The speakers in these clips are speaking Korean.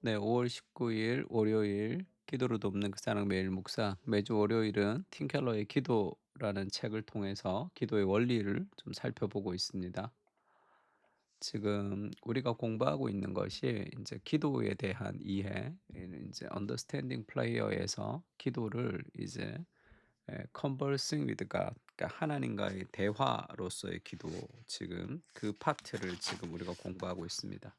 네, 5월 19일 월요일 기도로 돕는 그 사랑 매일 묵상. 매주 월요일은 팀 켈러의 기도라는 책을 통해서 기도의 원리를 좀 살펴보고 있습니다. 지금 우리가 공부하고 있는 것이 이제 기도에 대한 이해, 얘는 이제 Understanding Prayer에서 기도를 이제 Conversing with God, 그러니까 하나님과의 대화로서의 기도, 지금 그 파트를 지금 우리가 공부하고 있습니다.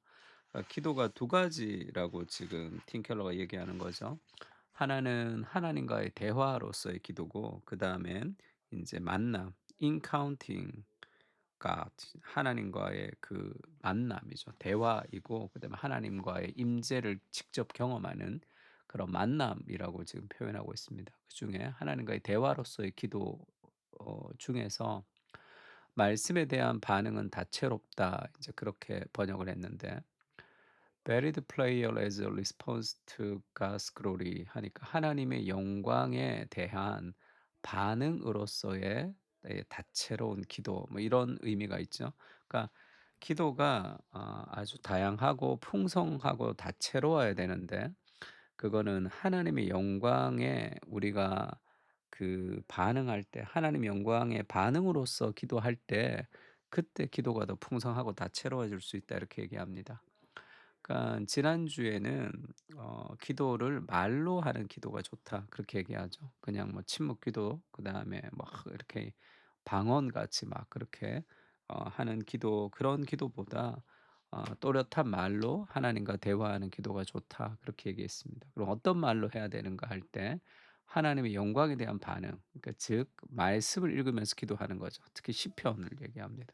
기도가 두 가지라고 지금 팀 켈러가 얘기하는 거죠. 하나는 하나님과의 대화로서의 기도고, 그 다음엔 이제 만남, encountering God, 하나님과의 그 만남이죠. 대화이고, 그다음에 하나님과의 임재를 직접 경험하는 그런 만남이라고 지금 표현하고 있습니다. 그중에 하나님과의 대화로서의 기도 중에서 말씀에 대한 반응은 다채롭다, 이제 그렇게 번역을 했는데, Varied prayer as a response to God's glory 하니까 하나님의 영광에 대한 반응으로서의 다채로운 기도, 뭐 이런 의미가 있죠. 그러니까 기도가 아주 다양하고 풍성하고 다채로워야 되는데, 그거는 하나님의 영광에 우리가 그 반응할 때, 하나님 영광의 반응으로서 기도할 때, 그때 기도가 더 풍성하고 다채로워질 수 있다, 이렇게 얘기합니다. 그러니까 지난주에는 기도를 말로 하는 기도가 좋다, 그렇게 얘기하죠. 그냥 뭐 침묵 기도, 그다음에 뭐 이렇게 방언같이 막 그렇게 하는 기도, 그런 기도보다 또렷한 말로 하나님과 대화하는 기도가 좋다, 그렇게 얘기했습니다. 그럼 어떤 말로 해야 되는가 할 때 하나님의 영광에 대한 반응, 그러니까 즉 말씀을 읽으면서 기도하는 거죠. 특히 시편을 얘기합니다.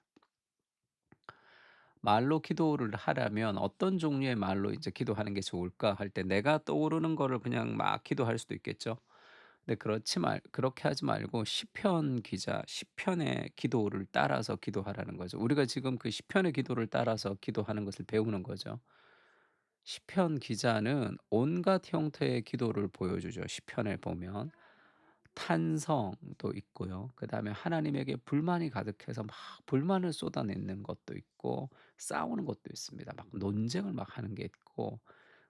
말로 기도를 하려면 어떤 종류의 말로 이제 기도하는 게 좋을까 할 때 내가 떠오르는 거를 그냥 막 기도할 수도 있겠죠. 근데 그렇게 하지 말고 시편 기자 시편의 기도를 따라서 기도하라는 거죠. 우리가 지금 그 시편의 기도를 따라서 기도하는 것을 배우는 거죠. 시편 기자는 온갖 형태의 기도를 보여주죠. 시편에 보면 탄성도 있고요. 그다음에 하나님에게 불만이 가득해서 막 불만을 쏟아내는 것도 있고, 싸우는 것도 있습니다. 막 논쟁을 막 하는 게 있고,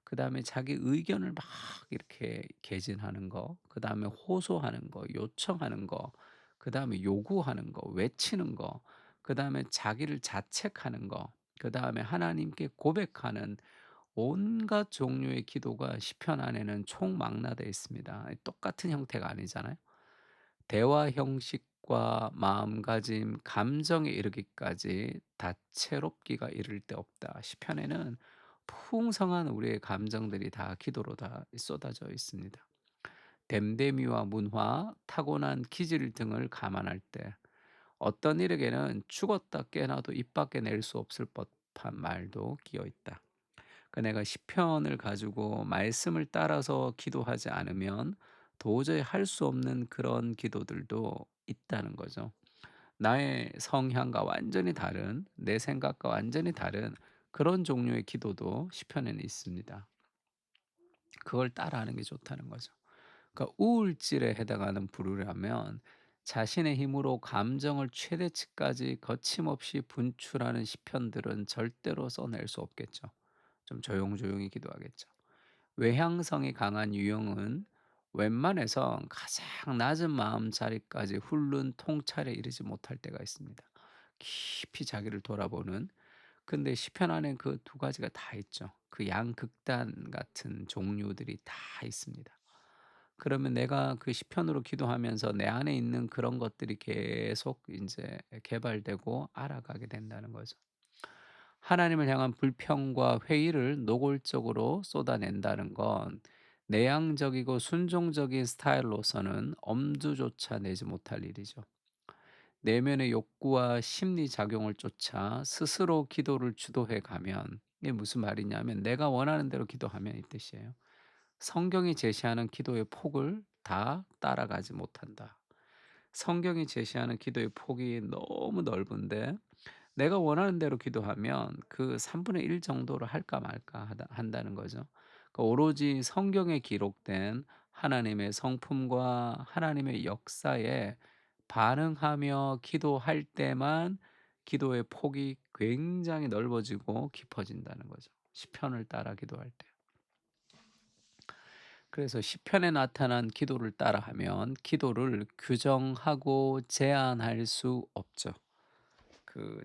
그다음에 자기 의견을 막 이렇게 개진하는 거, 그다음에 호소하는 거, 요청하는 거, 그다음에 요구하는 거, 외치는 거, 그다음에 자기를 자책하는 거, 그다음에 하나님께 고백하는 온갖 종류의 기도가 시편 안에는 총망라되어 있습니다. 똑같은 형태가 아니잖아요. 대화 형식과 마음가짐, 감정에 이르기까지 다채롭기가 이를 데 없다. 시편에는 풍성한 우리의 감정들이 다 기도로 다 쏟아져 있습니다. 댐데미와 문화, 타고난 기질 등을 감안할 때 어떤 일에게는 죽었다 깨어나도 입 밖에 낼 수 없을 법한 말도 끼어 있다. 내가 시편을 가지고 말씀을 따라서 기도하지 않으면 도저히 할 수 없는 그런 기도들도 있다는 거죠. 나의 성향과 완전히 다른, 내 생각과 완전히 다른 그런 종류의 기도도 시편에는 있습니다. 그걸 따라하는 게 좋다는 거죠. 그러니까 우울질에 해당하는 부류라면 자신의 힘으로 감정을 최대치까지 거침없이 분출하는 시편들은 절대로 써낼 수 없겠죠. 좀 조용조용히 기도하겠죠. 외향성이 강한 유형은 웬만해서 가장 낮은 마음 자리까지 훑는 통찰에 이르지 못할 때가 있습니다. 깊이 자기를 돌아보는. 근데 시편 안에 그 두 가지가 다 있죠. 그 양극단 같은 종류들이 다 있습니다. 그러면 내가 그 시편으로 기도하면서 내 안에 있는 그런 것들이 계속 인제 개발되고 알아가게 된다는 거죠. 하나님을 향한 불평과 회의를 노골적으로 쏟아낸다는 건 내향적이고 순종적인 스타일로서는 엄두조차 내지 못할 일이죠. 내면의 욕구와 심리 작용을 쫓아 스스로 기도를 주도해 가면, 이게 무슨 말이냐면 내가 원하는 대로 기도하면 이 뜻이에요. 성경이 제시하는 기도의 폭을 다 따라가지 못한다. 성경이 제시하는 기도의 폭이 너무 넓은데 내가 원하는 대로 기도하면 그 3분의 1 정도를 할까 말까 한다는 거죠. 오로지 성경에 기록된 하나님의 성품과 하나님의 역사에 반응하며 기도할 때만 기도의 폭이 굉장히 넓어지고 깊어진다는 거죠. 시편을 따라 기도할 때. 그래서 시편에 나타난 기도를 따라하면 기도를 규정하고 제한할 수 없죠.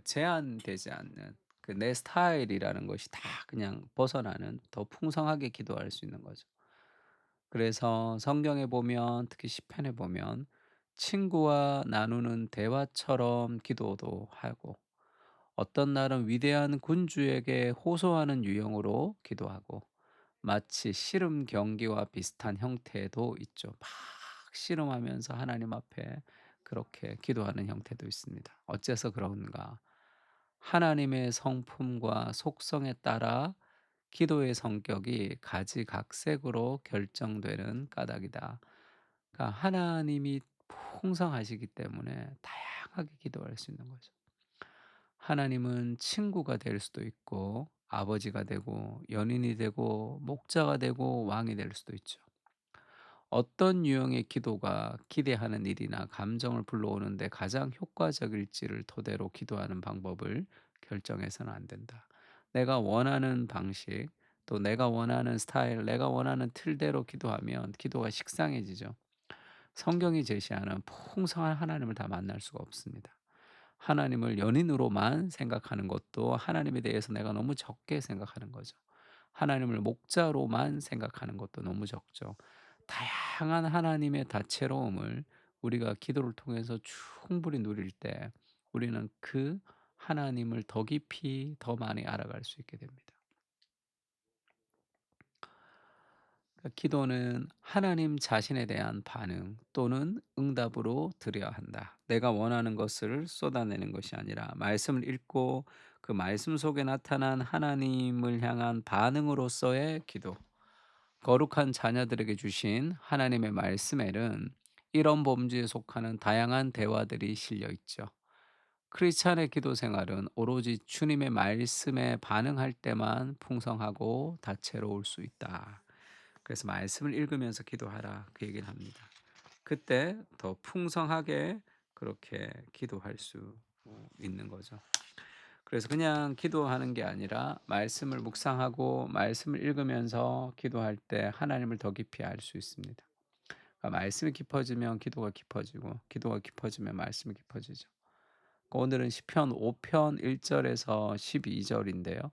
제한되지 않는 내 스타일이라는 것이 다 그냥 벗어나는 더 풍성하게 기도할 수 있는 거죠. 그래서 성경에 보면 특히 시편에 보면 친구와 나누는 대화처럼 기도도 하고 어떤 날은 위대한 군주에게 호소하는 유형으로 기도하고 마치 씨름 경기와 비슷한 형태도 있죠. 막 씨름하면서 하나님 앞에 그렇게 기도하는 형태도 있습니다. 어째서 그런가? 하나님의 성품과 속성에 따라 기도의 성격이 가지각색으로 결정되는 까닭이다. 그러니까 하나님이 풍성하시기 때문에 다양하게 기도할 수 있는 거죠. 하나님은 친구가 될 수도 있고 아버지가 되고 연인이 되고 목자가 되고 왕이 될 수도 있죠. 어떤 유형의 기도가 기대하는 일이나 감정을 불러오는데 가장 효과적일지를 토대로 기도하는 방법을 결정해서는 안 된다. 내가 원하는 방식, 또 내가 원하는 스타일, 내가 원하는 틀대로 기도하면 기도가 식상해지죠. 성경이 제시하는 풍성한 하나님을 다 만날 수가 없습니다. 하나님을 연인으로만 생각하는 것도 하나님에 대해서 내가 너무 적게 생각하는 거죠. 하나님을 목자로만 생각하는 것도 너무 적죠. 다양한 하나님의 다채로움을 우리가 기도를 통해서 충분히 누릴 때 우리는 그 하나님을 더 깊이 더 많이 알아갈 수 있게 됩니다. 그러니까 기도는 하나님 자신에 대한 반응 또는 응답으로 드려야 한다. 내가 원하는 것을 쏟아내는 것이 아니라 말씀을 읽고 그 말씀 속에 나타난 하나님을 향한 반응으로서의 기도. 거룩한 자녀들에게 주신 하나님의 말씀에는 이런 범주에 속하는 다양한 대화들이 실려 있죠. 크리스찬의 기도 생활은 오로지 주님의 말씀에 반응할 때만 풍성하고 다채로울 수 있다. 그래서 말씀을 읽으면서 기도하라 그 얘기를 합니다. 그때 더 풍성하게 그렇게 기도할 수 있는 거죠. 그래서 그냥 기도하는 게 아니라 말씀을 묵상하고 말씀을 읽으면서 기도할 때 하나님을 더 깊이 알 수 있습니다. 그러니까 말씀이 깊어지면 기도가 깊어지고 기도가 깊어지면 말씀이 깊어지죠. 오늘은 시편 5편 1절에서 12절인데요.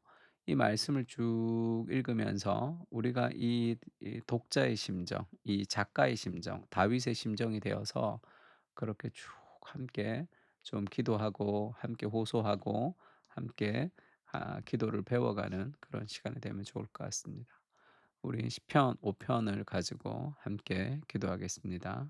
이 말씀을 쭉 읽으면서 우리가 이 독자의 심정, 이 작가의 심정, 다윗의 심정이 되어서 그렇게 쭉 함께 좀 기도하고 함께 호소하고 함께 기도를 배워가는 그런 시간이 되면 좋을 것 같습니다. 우리 시편 5편을 가지고 함께 기도하겠습니다.